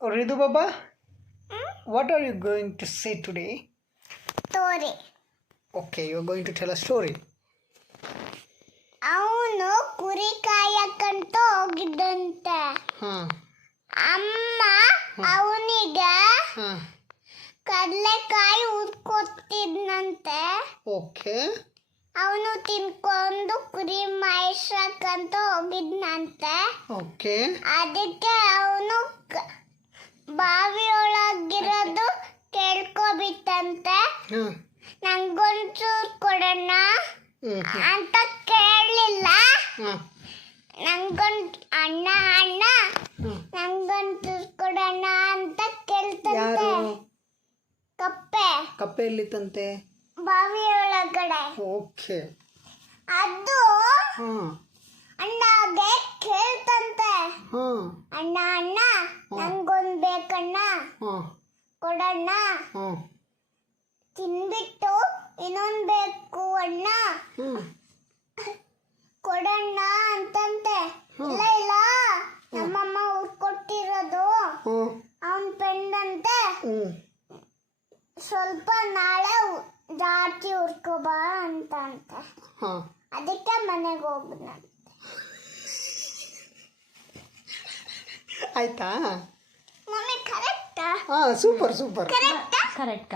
Ridu Baba, what are you going to say today? ತೋರಿ Okay, you're going to tell a story. ಅವನು ಕುರಿ ಕಾಯಕ್ಕಂತ ಹೋಗಿದ್ದಂತೆ. Huh. ಅಮ್ಮ ಅವನಿಗೆ Huh. ಕಡಲೆಕಾಯಿ ಉದ್ಕೊತಿದ್ನಂತೆ. Okay. ಅವನು ತಿನ್ಕೊಂಡು ಕುರಿ ಮಾಯಿಸಕ್ಕಂತ ಹೋಗಿದ್ನಂತೆ. Okay. ಅದಕ್ಕೆ ಅವನು ಬಾವಿಯೊಳಗಿರೋದು ಕೇಳ್ಕೊಬಿಟ್ಟಂತೆ. Huh. ನಂಗೊಂಚೂರು ಕೊಡೋಣ Mm-hmm. ಅಂತ ಕೇಳಲಿಲ್ಲ. Huh. ನಂಗೊಂದು ಅಣ್ಣ Huh. ನಂಗೊಂಚೂರು ಕೊಡೋಣ ಅಂತ ಕೇಳ್ತಂತೆ. ಯಾರು ಕಪ್ಪೆ ಕಪ್ಪೆ ಎಲ್ಲಿತ್ತಂತೆ? ಬಾವಿಯೊಳಗಡೆ. ಓಕೆ. ಅದು ಹಾಂ ಅಣ್ಣಗೆ ಕೇಳ್ತಂತೆ. ಹಾಂ ಅಣ್ಣ ನಂಗೊಂದು ಬೇಕಣ್ಣ, ಹಾಂ ಕೊಡಣ್ಣ. ಹಾಂ ತಿನ್ಬಿಟ್ಟು ಇನ್ನೊಂದು ಬೇಕು ಅಣ್ಣ, ಹ್ಞೂ ಕೊಡಣ್ಣ ಅಂತಂತೆ. ಇಲ್ಲ ಇಲ್ಲ, ನಮ್ಮಮ್ಮ ಕೊಟ್ಟಿರೋದು ಹ್ಞೂ ಅವನ್ ಪೆಂಡಂತೆ. ಹ್ಞೂ ಸ್ವಲ್ಪ ನಾಳೆ ಜಾಸ್ತಿ ಹುರ್ಕೊಬಾ ಅಂತಂತೆ. ಹಾಂ ಅದಕ್ಕೆ ಮನೆಗೆ ಹೋಗುದ. ಆಯ್ತಾ? ಮಮ್ಮಿ ಕರೆಕ್ಟಾ? ಹಾಂ ಸೂಪರ್ ಸೂಪರ್. ಕರೆಕ್ಟಾ? ಕರೆಕ್ಟ್